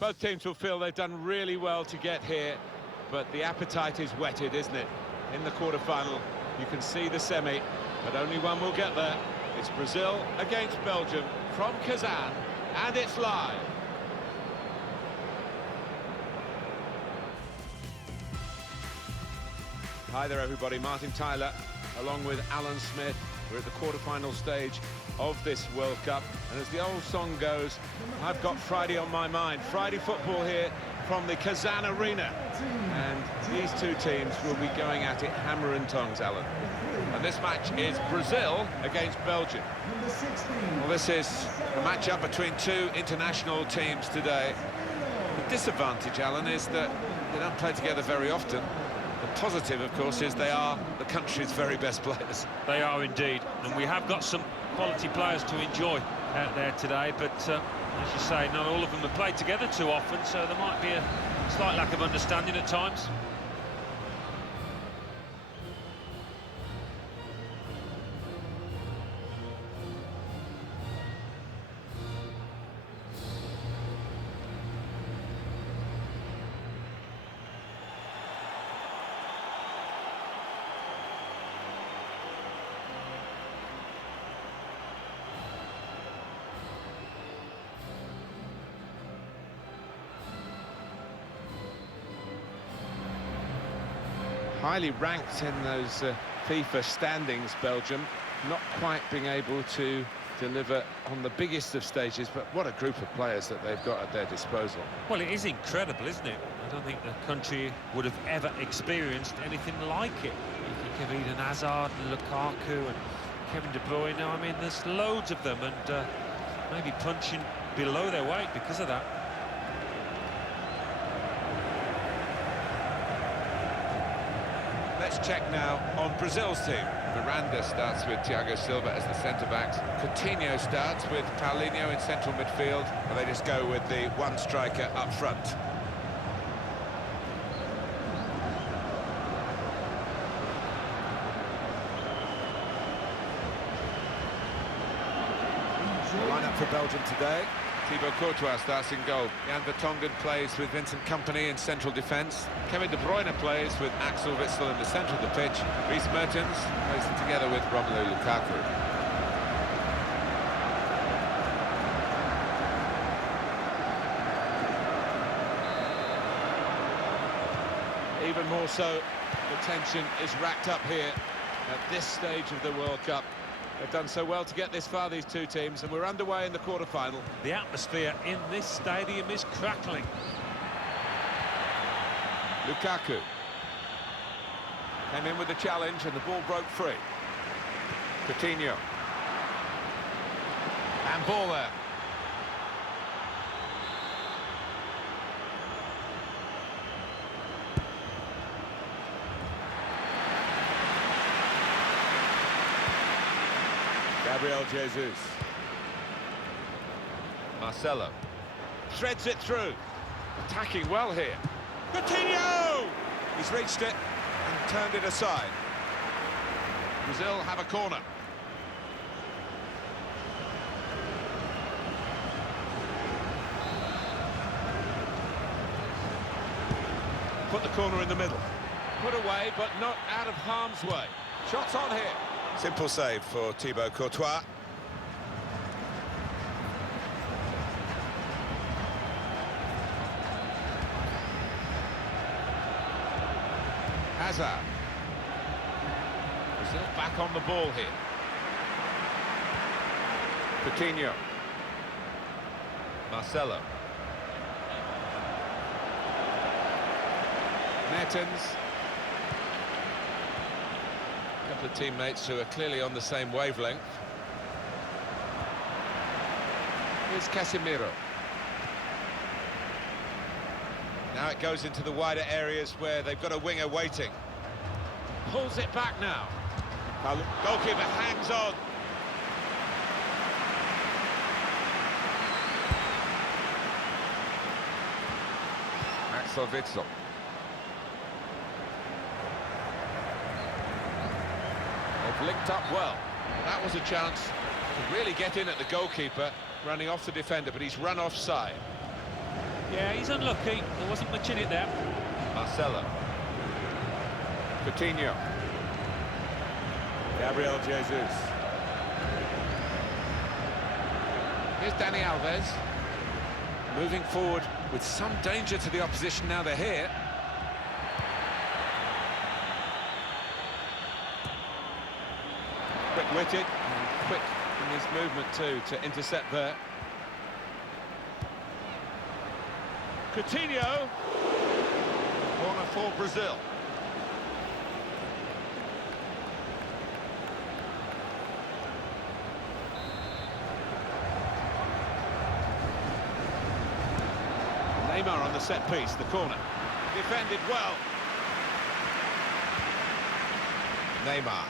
Both teams will feel they've done really well to get here, but the appetite is whetted, isn't it? In the quarter-final, you can see the semi, but only one will get there. It's Brazil against Belgium from Kazan, and it's live. Hi there, everybody. Martin Tyler, along with Alan Smith. We're at the quarter-final stage of this World Cup, and as the old song goes, I've got Friday on my mind. Friday football here from the Kazan Arena, and these two teams will be going at it hammer and tongs, Alan. And this match is Brazil against Belgium. Well, this is a match-up between two international teams today. The disadvantage, Alan, is that they don't play together very often. The positive, of course, is they are the country's very best players. They are indeed, and we have got some quality players to enjoy out there today, but as you say, not all of them have played together too often, so there might be a slight lack of understanding at times. Highly ranked in those FIFA standings, Belgium, not quite being able to deliver on the biggest of stages, but what a group of players that they've got at their disposal. Well, it is incredible, isn't it? I don't think the country would have ever experienced anything like it. You think of Eden Hazard, Lukaku and Kevin De Bruyne. I mean, there's loads of them, and maybe punching below their weight because of that. Let's check now on Brazil's team. Miranda starts with Thiago Silva as the centre-backs. Coutinho starts with Paulinho in central midfield. And they just go with the one striker up front. The lineup for Belgium today. Thibaut Courtois starts in goal. Jan Vertonghen plays with Vincent Kompany in central defence. Kevin De Bruyne plays with Axel Witsel in the centre of the pitch. Dries Mertens plays them together with Romelu Lukaku. Even more so, the tension is racked up here at this stage of the World Cup. They've done so well to get this far, these two teams, and we're underway in the quarter-final. The atmosphere in this stadium is crackling. Lukaku came in with the challenge and the ball broke free. Coutinho. And ball there. Gabriel Jesus. Marcelo. Threads it through. Attacking well here. Coutinho! He's reached it and turned it aside. Brazil have a corner. Put the corner in the middle. Put away, but not out of harm's way. Shots on here. Simple save for Thibaut Courtois. Hazard. Brazil back on the ball here. Coutinho. Marcelo. Mertens. A couple of teammates who are clearly on the same wavelength. Here's Casemiro. Now it goes into the wider areas where they've got a winger waiting. Pulls it back now. Goalkeeper hangs on. Axel Witsel. They've linked up well. That was a chance to really get in at the goalkeeper, running off the defender, but he's run offside. Yeah, he's unlucky. There wasn't much in it there. Marcelo. Coutinho. Gabriel Jesus. Here's Dani Alves. Moving forward with some danger to the opposition now they're here. Quick-witted and quick in his movement too to intercept there. Coutinho. Corner for Brazil. Neymar on the set piece, the corner. Defended well. Neymar.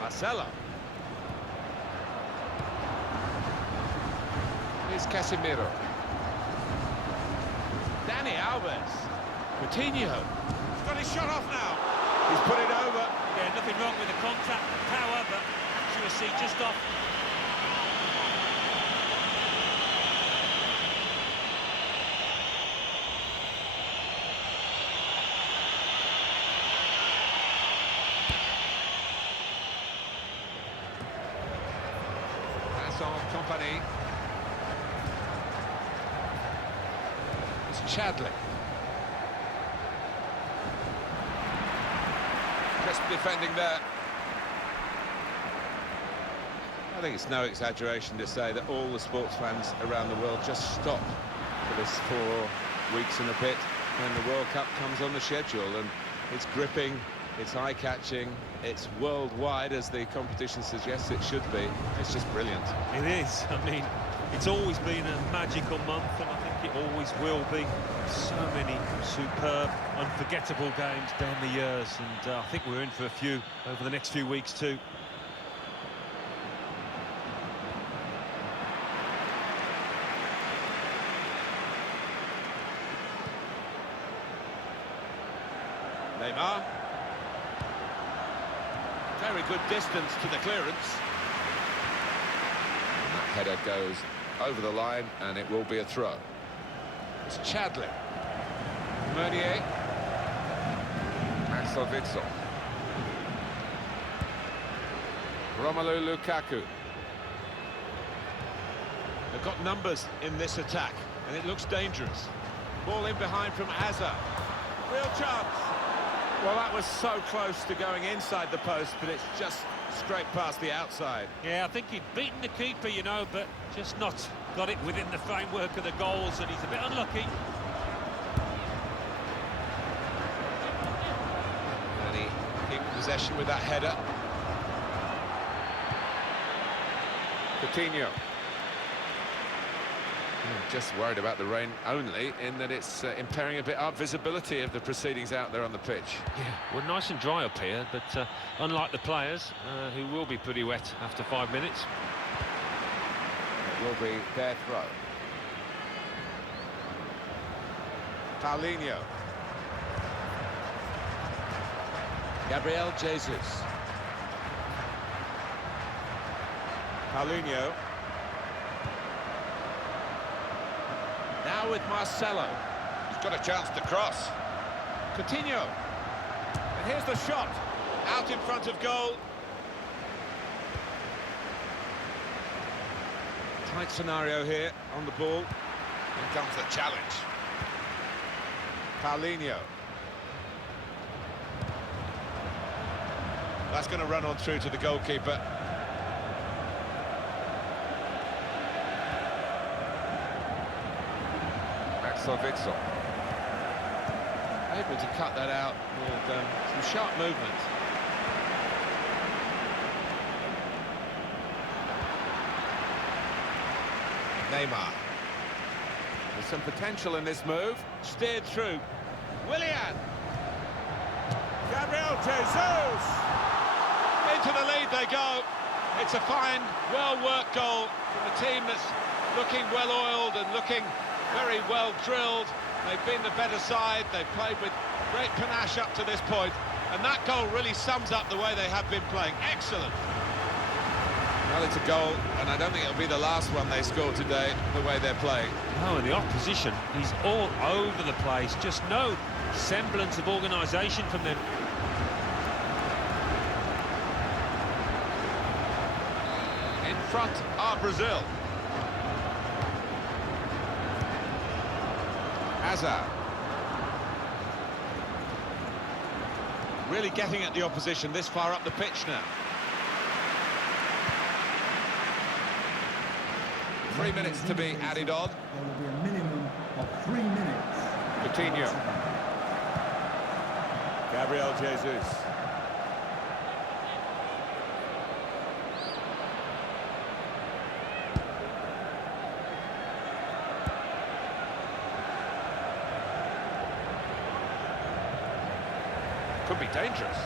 Marcelo. Here's Casemiro. Dani Alves. Coutinho. He's got his shot off now. He's put it over. Yeah, nothing wrong with the contact and power, but accuracy just off. Company. It's Chadley. Crisp defending there. I think it's no exaggeration to say that all the sports fans around the world just stop for this 4 weeks and a bit when the World Cup comes on the schedule, and it's gripping, it's eye-catching, it's worldwide, as the competition suggests it should be. It's just brilliant. It is. I mean, it's always been a magical month, and I think it always will be. So many superb, unforgettable games down the years, and I think we're in for a few over the next few weeks too. Neymar. Very good distance to the clearance. And that header goes over the line, and it will be a throw. It's Chadley. Meunier. Axel Witsel. Romelu Lukaku. They've got numbers in this attack, and it looks dangerous. Ball in behind from Hazard. Real chance. Well, that was so close to going inside the post, but it's just straight past the outside. Yeah, I think he'd beaten the keeper, you know, but just not got it within the framework of the goals, and he's a bit unlucky. And he keeps possession with that header. Coutinho. Just worried about the rain only, in that it's impairing a bit our visibility of the proceedings out there on the pitch. Yeah, we're nice and dry up here, but unlike the players, who will be pretty wet after 5 minutes. It will be their throw. Paulinho. Gabriel Jesus. Paulinho. Now with Marcelo. He's got a chance to cross. Coutinho. And here's the shot. Out in front of goal. Tight scenario here on the ball. Here comes the challenge. Paulinho. That's going to run on through to the goalkeeper. Axel Witsel. Able to cut that out with some sharp movement. Neymar. There's some potential in this move. Steered through. Willian. Gabriel Jesus. Into the lead they go. It's a fine, well-worked goal from a team that's looking well-oiled and looking very well drilled. They've been the better side. They've played with great panache up to this point, and that goal really sums up the way they have been playing. Excellent. Well, it's a goal, and I don't think it'll be the last one they score today, the way they're playing. No, and the opposition, he's all over the place. Just no semblance of organisation from them. In front are Brazil. Hazard. Really getting at the opposition this far up the pitch now. 3 minutes to be added on. There will be a minimum of 3 minutes. Coutinho. Gabriel Jesus. Could be dangerous.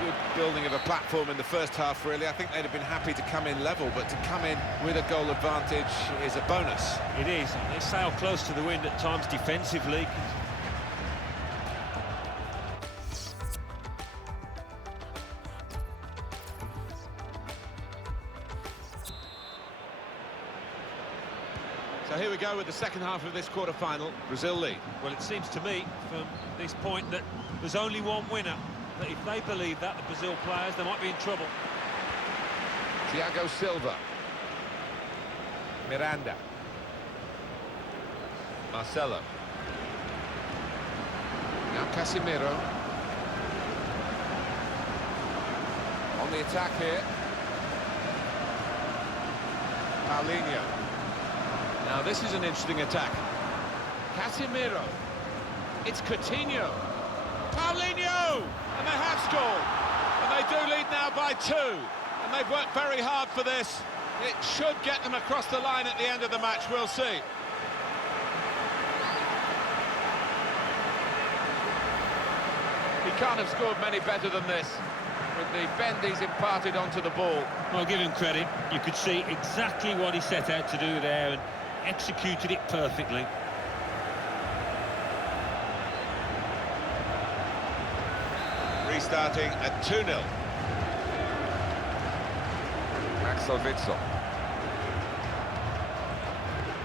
Good building of a platform in the first half, really. I think they'd have been happy to come in level, but to come in with a goal advantage is a bonus. It is. They sail close to the wind at times defensively. So here we go with the second half of this quarter-final. Brazil lead. Well, it seems to me, from this point, that there's only one winner. But if they believe that, the Brazil players, they might be in trouble. Thiago Silva. Miranda. Marcelo. Now Casemiro. On the attack here. Paulinho. Now this is an interesting attack. Casemiro. It's Coutinho. Paulinho! And they have scored. And they do lead now by 2. And they've worked very hard for this. It should get them across the line at the end of the match. We'll see. He can't have scored many better than this, with the bend he's imparted onto the ball. I'll give him credit. You could see exactly what he set out to do there and executed it perfectly. Restarting at 2-0. Axel Witsel.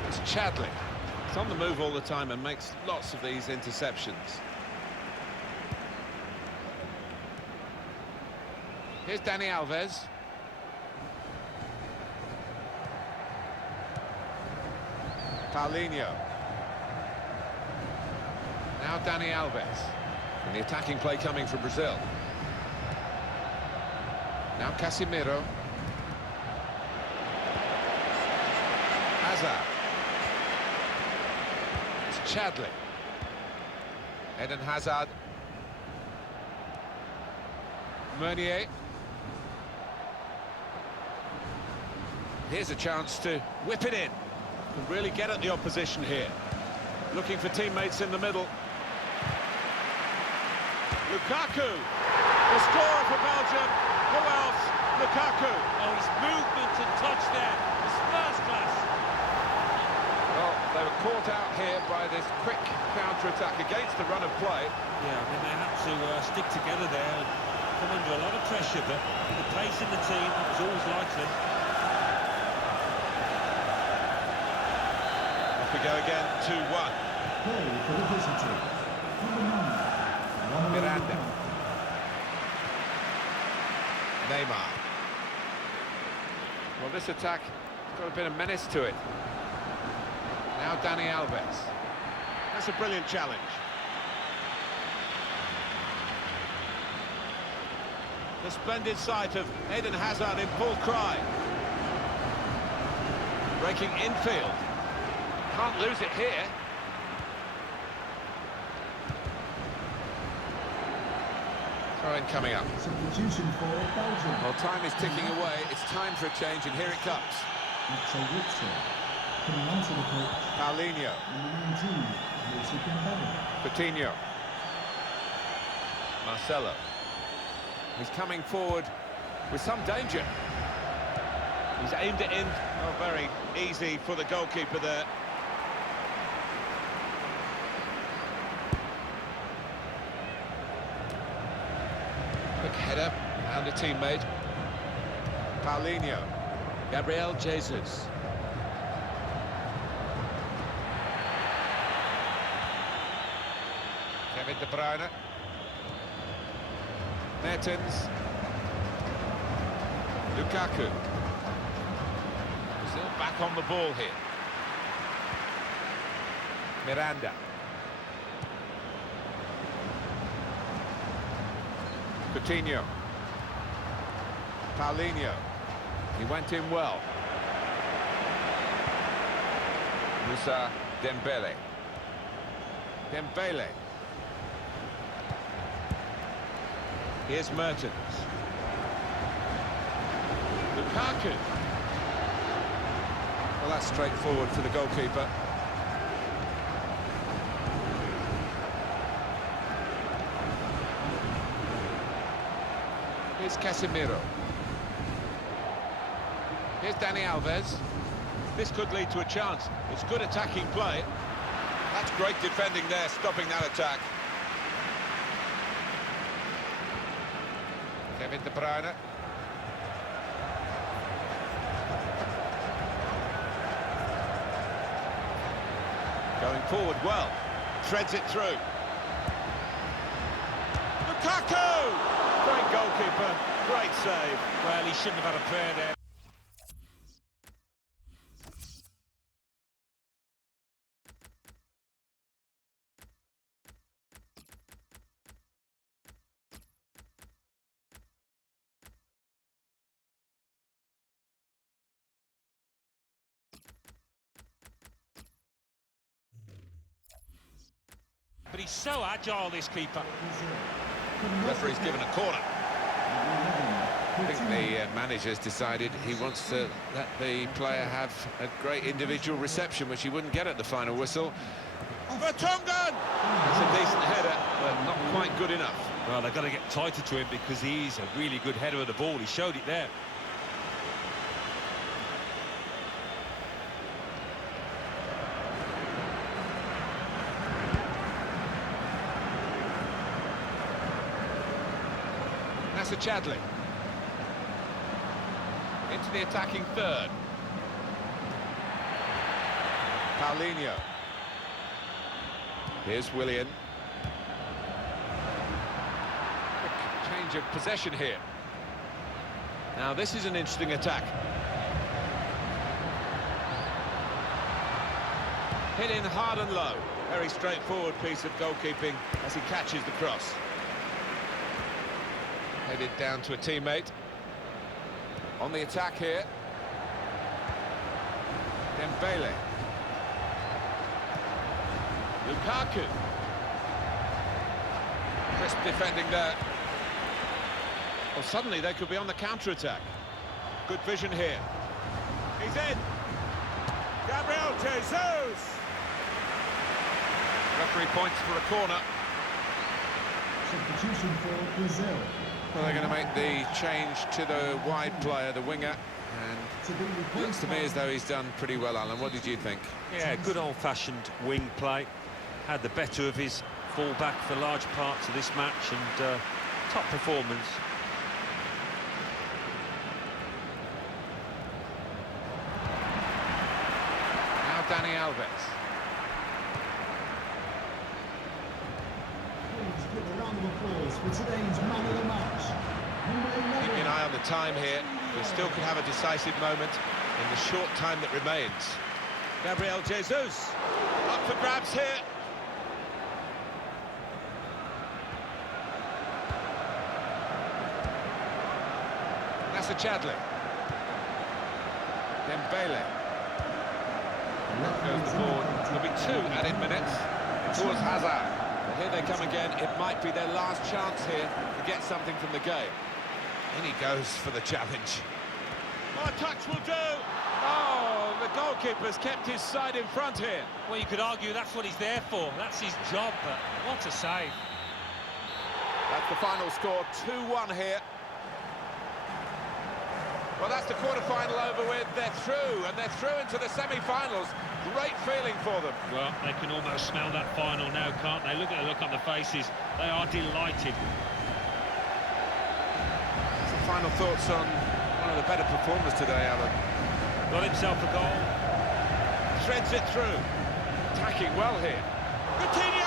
It's Chadley. He's on the move all the time and makes lots of these interceptions. Here's Dani Alves. Paulinho. Now Dani Alves. And the attacking play coming from Brazil. Now Casemiro. Hazard. It's Chadley. Eden Hazard. Meunier. Here's a chance to whip it in. Can really get at the opposition here. Looking for teammates in the middle. Lukaku, the scorer for Belgium. Who else? Lukaku. Oh, his movement and touch there was first class. Well, they were caught out here by this quick counter-attack against the run of play. Yeah, I mean, they had to stick together there and come under a lot of pressure, but with the pace in the team, it was always likely. Off we go again, 2-1. Play for the visitors. Miranda. Neymar. Well, this attack has got a bit of menace to it. Now Dani Alves. That's a brilliant challenge. The splendid sight of Eden Hazard in full cry. Breaking infield. Can't lose it here. Throw-in coming up. Substitution for Belgium. Well, time is ticking away. It's time for a change, and here it comes. Axel Witsel. Coming onto the pitch. Paulinho. Number 19, Lucy Campbell. Coutinho. Marcelo. He's coming forward with some danger. He's aimed it in. Oh, very easy for the goalkeeper there. Quick header, and a teammate. Paulinho. Gabriel Jesus. Kevin De Bruyne. Mertens. Lukaku. Still back on the ball here. Miranda. Coutinho. Paulinho. He went in well. Moussa Dembele. Dembele. Here's Mertens. Lukaku. Well, that's straightforward for the goalkeeper. Here's Casemiro. Here's Dani Alves. This could lead to a chance. It's good attacking play. That's great defending there, stopping that attack. Kevin De Bruyne. Going forward well. Threads it through. Lukaku! Great goalkeeper, great save. Well, he shouldn't have had a prayer there. But he's so agile, this keeper. Referee's given a corner. I think the manager's decided he wants to let the player have a great individual reception, which he wouldn't get at the final whistle. Vertonghen! That's a decent header, but not quite good enough. Well, they've got to get tighter to him because he's a really good header of the ball. He showed it there. Chadley into the attacking third. Paulinho. Here's Willian. Change of possession here. Now this is an interesting attack. Hit in hard and low. Very straightforward piece of goalkeeping as he catches the cross. Headed down to a teammate. On the attack here. Dembele. Lukaku. Crisp defending there. Well, suddenly they could be on the counter-attack. Good vision here. He's in. Gabriel Jesus. Referee points for a corner. Substitution for Brazil. Well, they're going to make the change to the wide player, the winger, and it looks to me as though he's done pretty well, Alan. What did you think? Yeah, good old-fashioned wing play. Had the better of his full-back for large parts of this match, and top performance. Now Dani Alves. Give a round of applause for today's man of the match. Keeping an eye on the time here. We still could have a decisive moment in the short time that remains. Gabriel Jesus up for grabs here. That's a Chadley. Dembele. Up goes the ball. There'll be 2 added minutes towards Hazard. Here they come again. It might be their last chance here to get something from the game. In he goes for the challenge. Oh, a touch will do. Oh, the goalkeeper's kept his side in front here. Well, you could argue that's what he's there for. That's his job, but what a save. That's the final score, 2-1 here. Well, that's the quarter-final over with. They're through, and they're through into the semi-finals. Great feeling for them. Well, they can almost smell that final now, can't they? Look at the look on the faces. They are delighted. Some final thoughts on one of of the better performers today, Alan. Got himself a goal. Threads it through. Attacking well here. Coutinho!